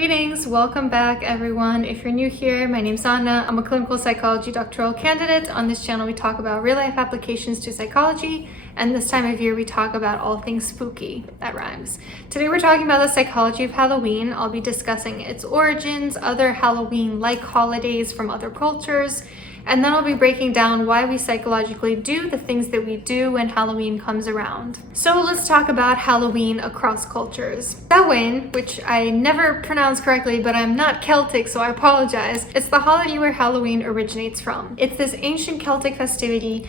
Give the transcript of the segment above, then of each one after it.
Greetings, welcome back everyone. If you're new here, my name's Anna. I'm a clinical psychology doctoral candidate. On this channel we talk about real life applications to psychology, and this time of year we talk about all things spooky. That rhymes. Today we're talking about the psychology of Halloween. I'll be discussing its origins, other Halloween-like holidays from other cultures, and then I'll be breaking down why we psychologically do the things that we do when Halloween comes around. So let's talk about Halloween across cultures. Samhain, which I never pronounce correctly, but I'm not Celtic, so I apologize. It's the holiday where Halloween originates from. It's this ancient Celtic festivity,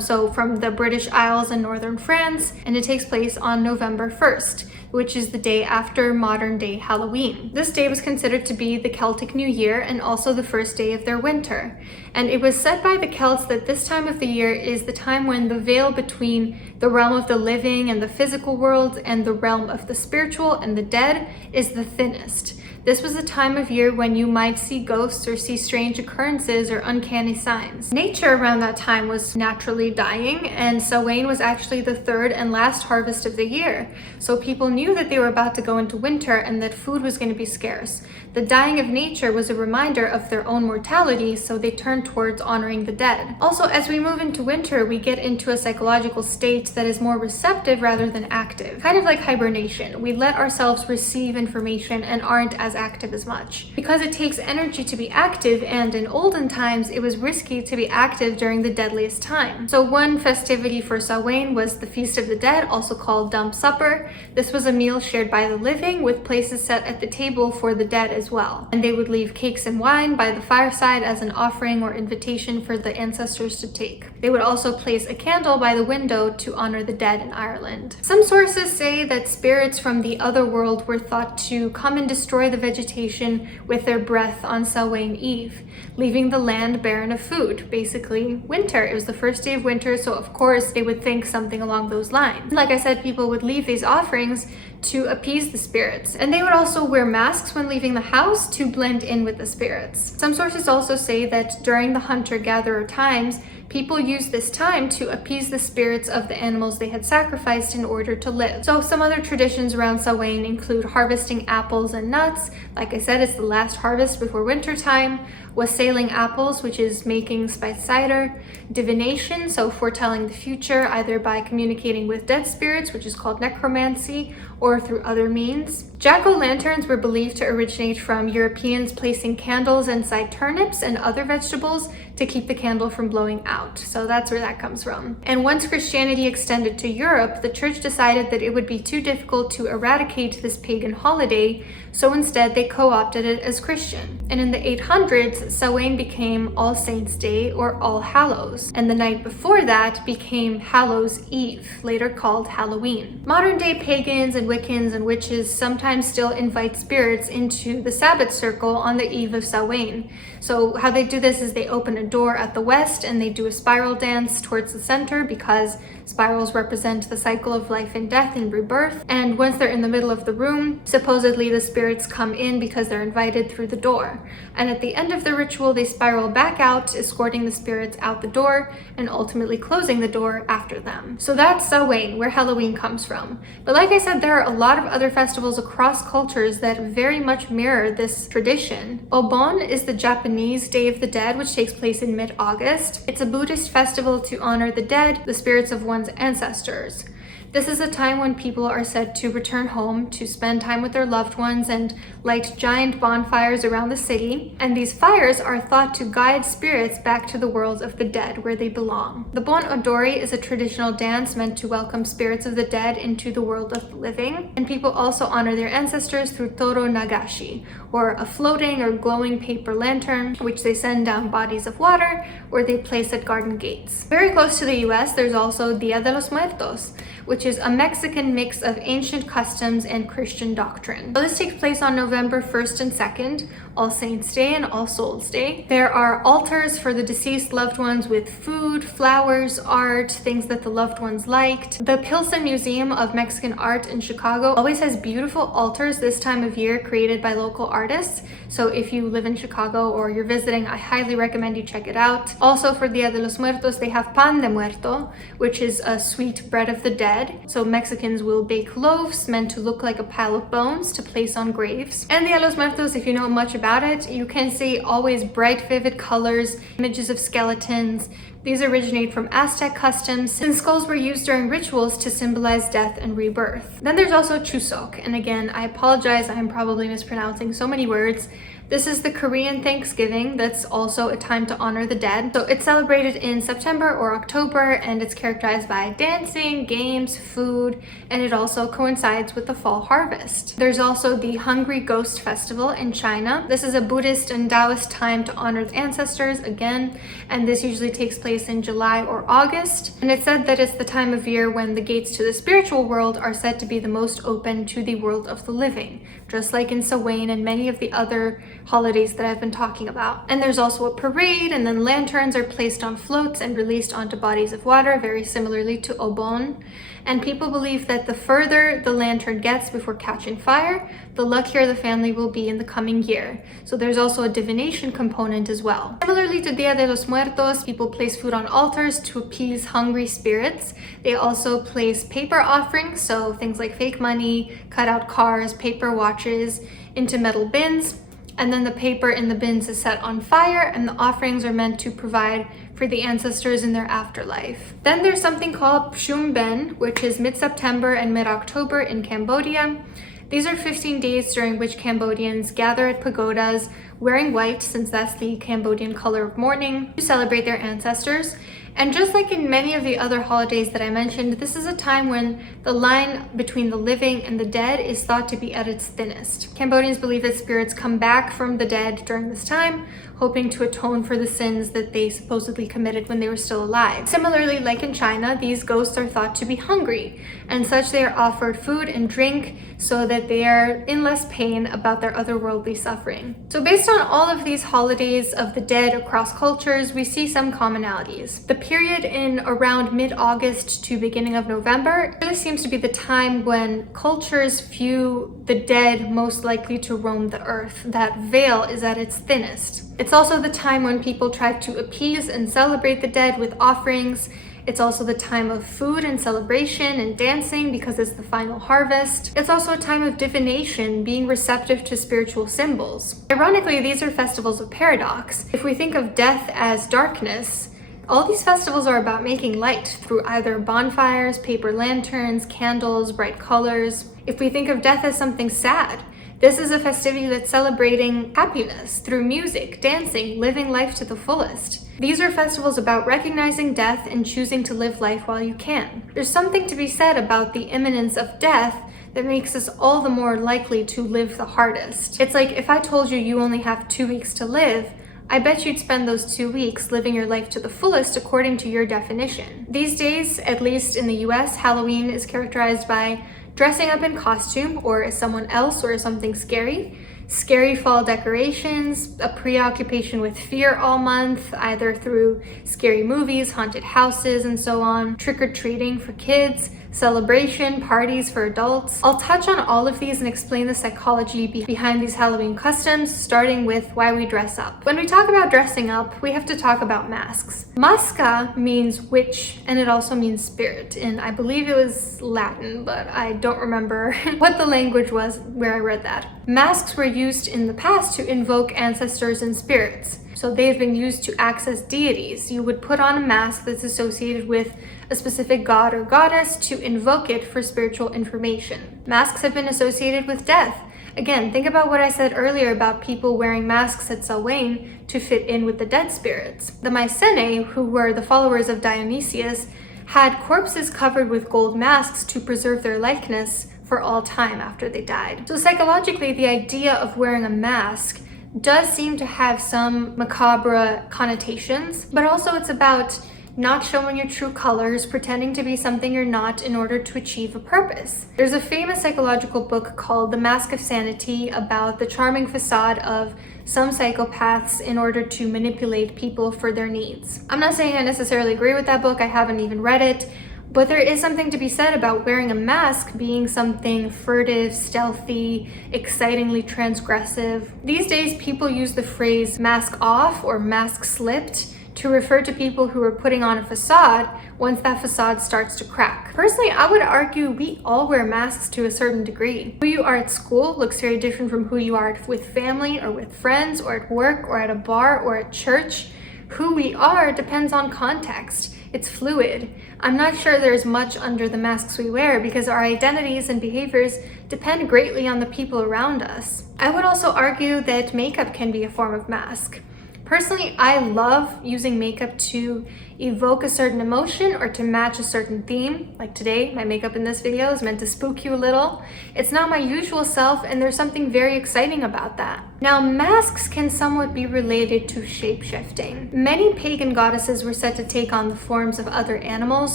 so from the British Isles and northern France, and it takes place on November 1st. Which is the day after modern day Halloween. This day was considered to be the Celtic New Year and also the first day of their winter. And it was said by the Celts that this time of the year is the time when the veil between the realm of the living and the physical world and the realm of the spiritual and the dead is the thinnest. This was a time of year when you might see ghosts or see strange occurrences or uncanny signs. Nature around that time was naturally dying, and Samhain was actually the third and last harvest of the year. So people knew that they were about to go into winter and that food was going to be scarce. The dying of nature was a reminder of their own mortality, so they turned towards honoring the dead. Also, as we move into winter, we get into a psychological state that is more receptive rather than active. Kind of like hibernation. We let ourselves receive information and aren't as active as much. Because it takes energy to be active, and in olden times it was risky to be active during the deadliest time. So one festivity for Samhain was the Feast of the Dead, also called Dump Supper. This was a meal shared by the living with places set at the table for the dead as well. And they would leave cakes and wine by the fireside as an offering or invitation for the ancestors to take. They would also place a candle by the window to honor the dead in Ireland. Some sources say that spirits from the other world were thought to come and destroy the vegetation with their breath on Samhain Eve, leaving the land barren of food, basically winter. It was the first day of winter, so of course they would think something along those lines. Like I said, people would leave these offerings to appease the spirits, and they would also wear masks when leaving the house to blend in with the spirits. Some sources also say that during the hunter-gatherer times, people used this time to appease the spirits of the animals they had sacrificed in order to live. So some other traditions around Samhain include harvesting apples and nuts. Like I said, it's the last harvest before winter time. Wassailing apples, which is making spiced cider. Divination, so foretelling the future, either by communicating with dead spirits, which is called necromancy, or through other means. Jack-o'-lanterns were believed to originate from Europeans placing candles inside turnips and other vegetables to keep the candle from blowing out. So that's where that comes from. And once Christianity extended to Europe, the church decided that it would be too difficult to eradicate this pagan holiday, so instead they co-opted it as Christian. And in the 800s, Samhain became All Saints' Day or All Hallows, and the night before that became Hallows' Eve, later called Halloween. Modern day pagans and Wiccans and witches sometimes still invite spirits into the Sabbath circle on the eve of Samhain. So how they do this is they open a door at the west and they do a spiral dance towards the center, because spirals represent the cycle of life and death and rebirth. And once they're in the middle of the room, supposedly the spirits come in because they're invited through the door. And at the end of the ritual, they spiral back out, escorting the spirits out the door and ultimately closing the door after them. So that's Samhain, where Halloween comes from. But like I said, there are a lot of other festivals across cultures that very much mirror this tradition. Obon is the Japanese Day of the Dead, which takes place in mid-August. It's a Buddhist festival to honor the dead, the spirits of one's ancestors. This is a time when people are said to return home to spend time with their loved ones and light giant bonfires around the city. And these fires are thought to guide spirits back to the world of the dead where they belong. The Bon Odori is a traditional dance meant to welcome spirits of the dead into the world of the living. And people also honor their ancestors through Toro Nagashi, or a floating or glowing paper lantern, which they send down bodies of water or they place at garden gates. Very close to the US, there's also Dia de los Muertos, which is a Mexican mix of ancient customs and Christian doctrine. So this takes place on November 1st and 2nd, All Saints Day and All Souls Day. There are altars for the deceased loved ones with food, flowers, art, things that the loved ones liked. The Pilsen Museum of Mexican Art in Chicago always has beautiful altars this time of year created by local artists. So if you live in Chicago or you're visiting, I highly recommend you check it out. Also for Dia de los Muertos, they have pan de muerto, which is a sweet bread of the dead. So Mexicans will bake loaves meant to look like a pile of bones to place on graves. And Dia de los Muertos, if you know much about it, you can see always bright, vivid colors, images of skeletons. These originate from Aztec customs, since skulls were used during rituals to symbolize death and rebirth. Then there's also Chuseok, and again, I apologize, I'm probably mispronouncing so many words. This is the Korean Thanksgiving that's also a time to honor the dead. So it's celebrated in September or October, and it's characterized by dancing, games, food, and it also coincides with the fall harvest. There's also the Hungry Ghost Festival in China. This is a Buddhist and Taoist time to honor the ancestors again, and this usually takes place in July or August. And it's said that it's the time of year when the gates to the spiritual world are said to be the most open to the world of the living, just like in Samhain and many of the other holidays that I've been talking about. And there's also a parade, and then lanterns are placed on floats and released onto bodies of water, very similarly to Obon. And people believe that the further the lantern gets before catching fire, the luckier the family will be in the coming year. So there's also a divination component as well. Similarly to Dia de los Muertos, people place food on altars to appease hungry spirits. They also place paper offerings, so things like fake money, cut out cars, paper watches, into metal bins. And then the paper in the bins is set on fire, and the offerings are meant to provide for the ancestors in their afterlife. Then there's something called Shumben, which is mid-September and mid-October in Cambodia. These are 15 days during which Cambodians gather at pagodas wearing white, since that's the Cambodian color of mourning, to celebrate their ancestors. And just like in many of the other holidays that I mentioned, this is a time when the line between the living and the dead is thought to be at its thinnest. Cambodians believe that spirits come back from the dead during this time, hoping to atone for the sins that they supposedly committed when they were still alive. Similarly, like in China, these ghosts are thought to be hungry, and such they are offered food and drink so that they are in less pain about their otherworldly suffering. So based on all of these holidays of the dead across cultures, we see some commonalities. The period in around mid-August to beginning of November really seems to be the time when cultures view the dead most likely to roam the earth. That veil is at its thinnest. It's also the time when people try to appease and celebrate the dead with offerings. It's also the time of food and celebration and dancing because it's the final harvest. It's also a time of divination, being receptive to spiritual symbols. Ironically, these are festivals of paradox. If we think of death as darkness, all these festivals are about making light through either bonfires, paper lanterns, candles, bright colors. If we think of death as something sad, this is a festivity that's celebrating happiness through music, dancing, living life to the fullest. These are festivals about recognizing death and choosing to live life while you can. There's something to be said about the imminence of death that makes us all the more likely to live the hardest. It's like if I told you you only have 2 weeks to live, I bet you'd spend those 2 weeks living your life to the fullest according to your definition. These days, at least in the US, Halloween is characterized by dressing up in costume or as someone else or as something scary, scary fall decorations, a preoccupation with fear all month, either through scary movies, haunted houses, and so on, trick-or-treating for kids, celebration, parties for adults. I'll touch on all of these and explain the psychology behind these Halloween customs, starting with why we dress up. When we talk about dressing up, we have to talk about masks. Masca means witch, and it also means spirit, and I believe it was Latin, but I don't remember what the language was where I read that. Masks were used in the past to invoke ancestors and spirits. So they've been used to access deities. You would put on a mask that's associated with a specific god or goddess to invoke it for spiritual information. Masks have been associated with death. Again, think about what I said earlier about people wearing masks at Samhain to fit in with the dead spirits. The Mycenae, who were the followers of Dionysius, had corpses covered with gold masks to preserve their likeness for all time after they died. So psychologically, the idea of wearing a mask does seem to have some macabre connotations, but also it's about not showing your true colors, pretending to be something you're not in order to achieve a purpose. There's a famous psychological book called The Mask of Sanity about the charming facade of some psychopaths in order to manipulate people for their needs. I'm not saying I necessarily agree with that book, I haven't even read it, but there is something to be said about wearing a mask being something furtive, stealthy, excitingly transgressive. These days, people use the phrase mask off or mask slipped to refer to people who are putting on a facade once that facade starts to crack. Personally, I would argue we all wear masks to a certain degree. Who you are at school looks very different from who you are with family or with friends or at work or at a bar or at church. Who we are depends on context. It's fluid. I'm not sure there's much under the masks we wear because our identities and behaviors depend greatly on the people around us. I would also argue that makeup can be a form of mask. Personally, I love using makeup to evoke a certain emotion or to match a certain theme. Like today, my makeup in this video is meant to spook you a little. It's not my usual self, and there's something very exciting about that. Now, masks can somewhat be related to shape-shifting. Many pagan goddesses were said to take on the forms of other animals,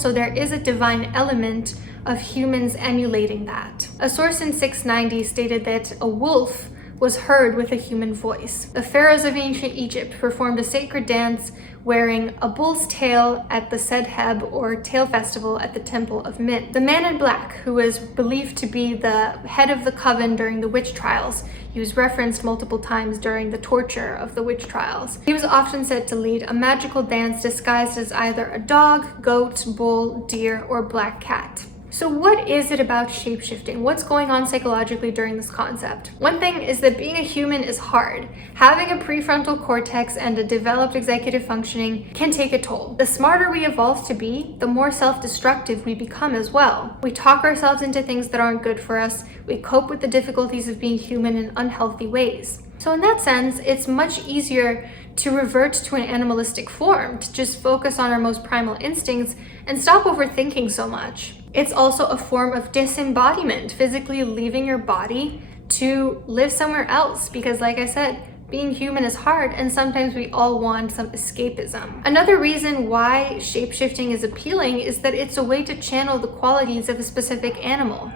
so there is a divine element of humans emulating that. A source in 690 stated that a wolf was heard with a human voice. The pharaohs of ancient Egypt performed a sacred dance wearing a bull's tail at the Sedheb or tail festival at the Temple of Min. The man in black, who was believed to be the head of the coven during the witch trials, he was referenced multiple times during the torture of the witch trials. He was often said to lead a magical dance disguised as either a dog, goat, bull, deer, or black cat. So what is it about shape-shifting? What's going on psychologically during this concept? One thing is that being a human is hard. Having a prefrontal cortex and a developed executive functioning can take a toll. The smarter we evolve to be, the more self-destructive we become as well. We talk ourselves into things that aren't good for us. We cope with the difficulties of being human in unhealthy ways. So in that sense, it's much easier to revert to an animalistic form, to just focus on our most primal instincts and stop overthinking so much. It's also a form of disembodiment, physically leaving your body to live somewhere else, because like I said, being human is hard and sometimes we all want some escapism. Another reason why shapeshifting is appealing is that it's a way to channel the qualities of a specific animal.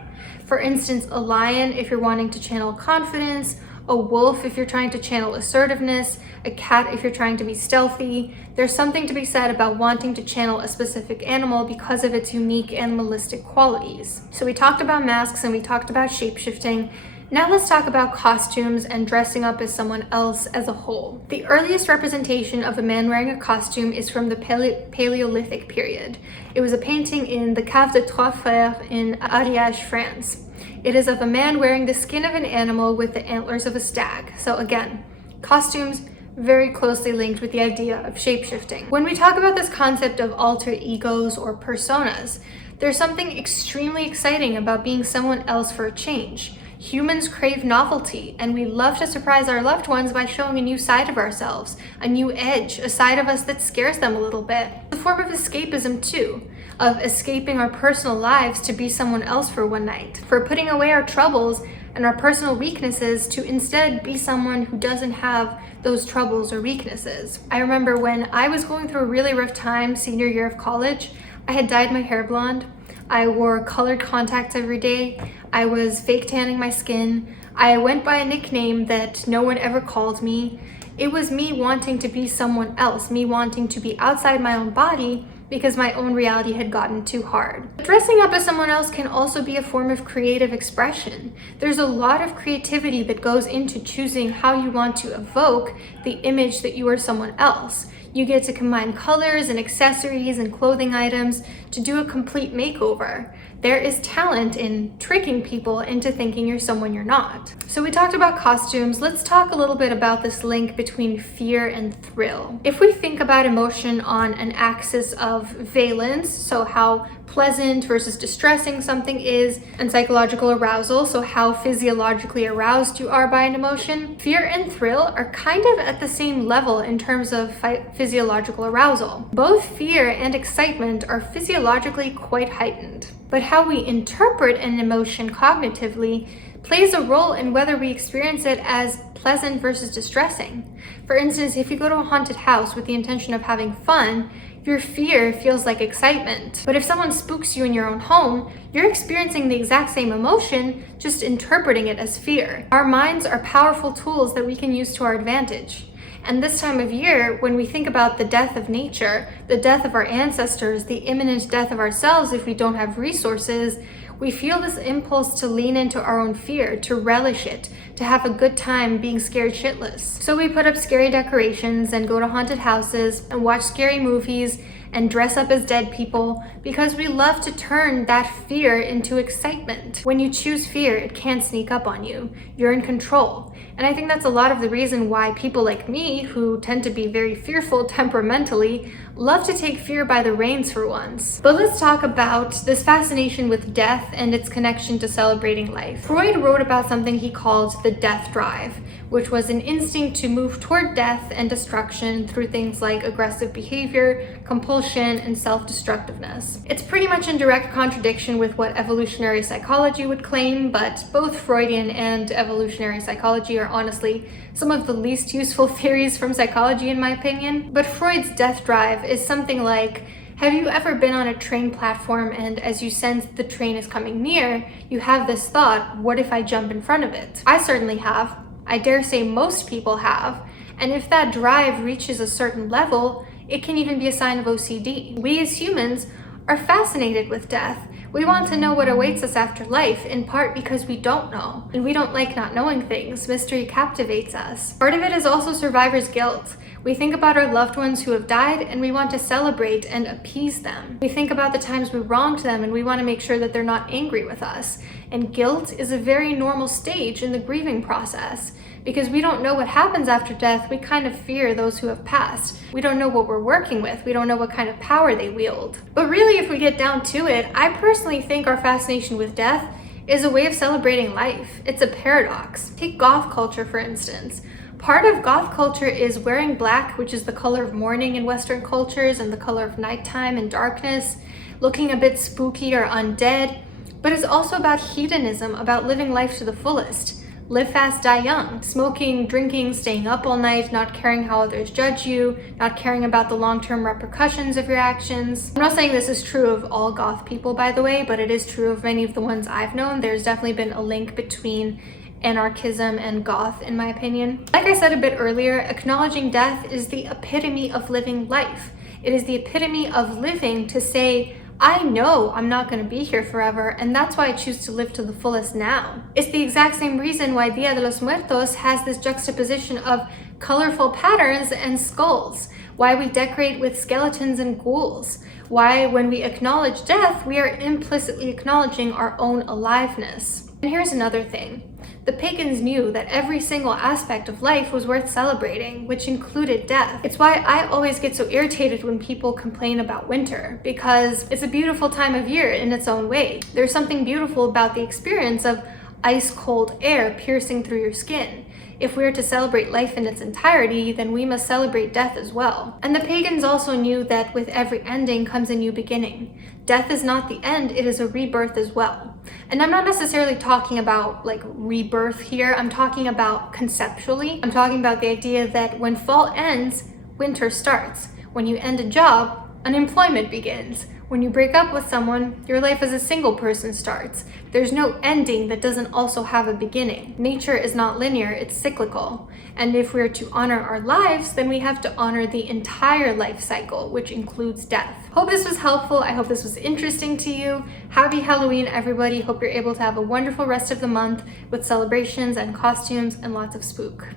For instance, a lion if you're wanting to channel confidence, a wolf if you're trying to channel assertiveness, a cat if you're trying to be stealthy. There's something to be said about wanting to channel a specific animal because of its unique animalistic qualities. So we talked about masks and we talked about shapeshifting. Now let's talk about costumes and dressing up as someone else as a whole. The earliest representation of a man wearing a costume is from the Paleolithic period. It was a painting in the Cave de Trois Frères in Ariège, France. It is of a man wearing the skin of an animal with the antlers of a stag. So again, costumes very closely linked with the idea of shapeshifting. When we talk about this concept of alter egos or personas, there's something extremely exciting about being someone else for a change. Humans crave novelty, and we love to surprise our loved ones by showing a new side of ourselves, a new edge, a side of us that scares them a little bit. It's a form of escapism too, of escaping our personal lives to be someone else for one night, for putting away our troubles and our personal weaknesses to instead be someone who doesn't have those troubles or weaknesses. I remember when I was going through a really rough time senior year of college, I had dyed my hair blonde. I wore colored contacts every day. I was fake tanning my skin. I went by a nickname that no one ever called me. It was me wanting to be someone else, me wanting to be outside my own body because my own reality had gotten too hard. Dressing up as someone else can also be a form of creative expression. There's a lot of creativity that goes into choosing how you want to evoke the image that you are someone else. You get to combine colors and accessories and clothing items to do a complete makeover. There is talent in tricking people into thinking you're someone you're not. So we talked about costumes. Let's talk a little bit about this link between fear and thrill. If we think about emotion on an axis of valence, so how pleasant versus distressing something is, and psychological arousal, so how physiologically aroused you are by an emotion, fear and thrill are kind of at the same level in terms of physiological arousal. Both fear and excitement are physiologically quite heightened, but how we interpret an emotion cognitively plays a role in whether we experience it as pleasant versus distressing. For instance, if you go to a haunted house with the intention of having fun, your fear feels like excitement. But if someone spooks you in your own home, you're experiencing the exact same emotion, just interpreting it as fear. Our minds are powerful tools that we can use to our advantage. And this time of year, when we think about the death of nature, the death of our ancestors, the imminent death of ourselves if we don't have resources, we feel this impulse to lean into our own fear, to relish it, to have a good time being scared shitless. So we put up scary decorations and go to haunted houses and watch scary movies and dress up as dead people because we love to turn that fear into excitement. When you choose fear, it can't sneak up on you. You're in control. And I think that's a lot of the reason why people like me, who tend to be very fearful temperamentally, love to take fear by the reins for once. But let's talk about this fascination with death and its connection to celebrating life. Freud wrote about something he called the death drive, which was an instinct to move toward death and destruction through things like aggressive behavior, compulsion, and self-destructiveness. It's pretty much in direct contradiction with what evolutionary psychology would claim, but both Freudian and evolutionary psychology are honestly some of the least useful theories from psychology in my opinion. But Freud's death drive is something like, have you ever been on a train platform and as you sense the train is coming near, you have this thought, what if I jump in front of it? I certainly have. I dare say most people have. And if that drive reaches a certain level, it can even be a sign of OCD. We as humans are fascinated with death. We want to know what awaits us after life, in part because we don't know. And we don't like not knowing things. Mystery captivates us. Part of it is also survivor's guilt. We think about our loved ones who have died and we want to celebrate and appease them. We think about the times we wronged them and we want to make sure that they're not angry with us. And guilt is a very normal stage in the grieving process. Because we don't know what happens after death, we kind of fear those who have passed. We don't know what we're working with. We don't know what kind of power they wield. But really, if we get down to it, I personally think our fascination with death is a way of celebrating life. It's a paradox. Take Goth culture, for instance. Part of Goth culture is wearing black, which is the color of mourning in Western cultures and the color of nighttime and darkness, looking a bit spooky or undead. But it's also about hedonism, about living life to the fullest. Live fast, die young. Smoking, drinking, staying up all night, not caring how others judge you, not caring about the long-term repercussions of your actions. I'm not saying this is true of all Goth people, by the way, but it is true of many of the ones I've known. There's definitely been a link between anarchism and Goth, in my opinion. Like I said a bit earlier, acknowledging death is the epitome of living life. It is the epitome of living to say, I know I'm not going to be here forever, and that's why I choose to live to the fullest now. It's the exact same reason why Dia de los Muertos has this juxtaposition of colorful patterns and skulls, why we decorate with skeletons and ghouls, why when we acknowledge death, we are implicitly acknowledging our own aliveness. And here's another thing. The pagans knew that every single aspect of life was worth celebrating, which included death. It's why I always get so irritated when people complain about winter, because it's a beautiful time of year in its own way. There's something beautiful about the experience of ice-cold air piercing through your skin. If we are to celebrate life in its entirety, then we must celebrate death as well. And the pagans also knew that with every ending comes a new beginning. Death is not the end, it is a rebirth as well. And I'm not necessarily talking about like rebirth here, I'm talking about conceptually. I'm talking about the idea that when fall ends, winter starts. When you end a job, unemployment begins. When you break up with someone, your life as a single person starts. There's no ending that doesn't also have a beginning. Nature is not linear, it's cyclical. And if we're to honor our lives, then we have to honor the entire life cycle, which includes death. Hope this was helpful. I hope this was interesting to you. Happy Halloween, everybody. Hope you're able to have a wonderful rest of the month with celebrations and costumes and lots of spook.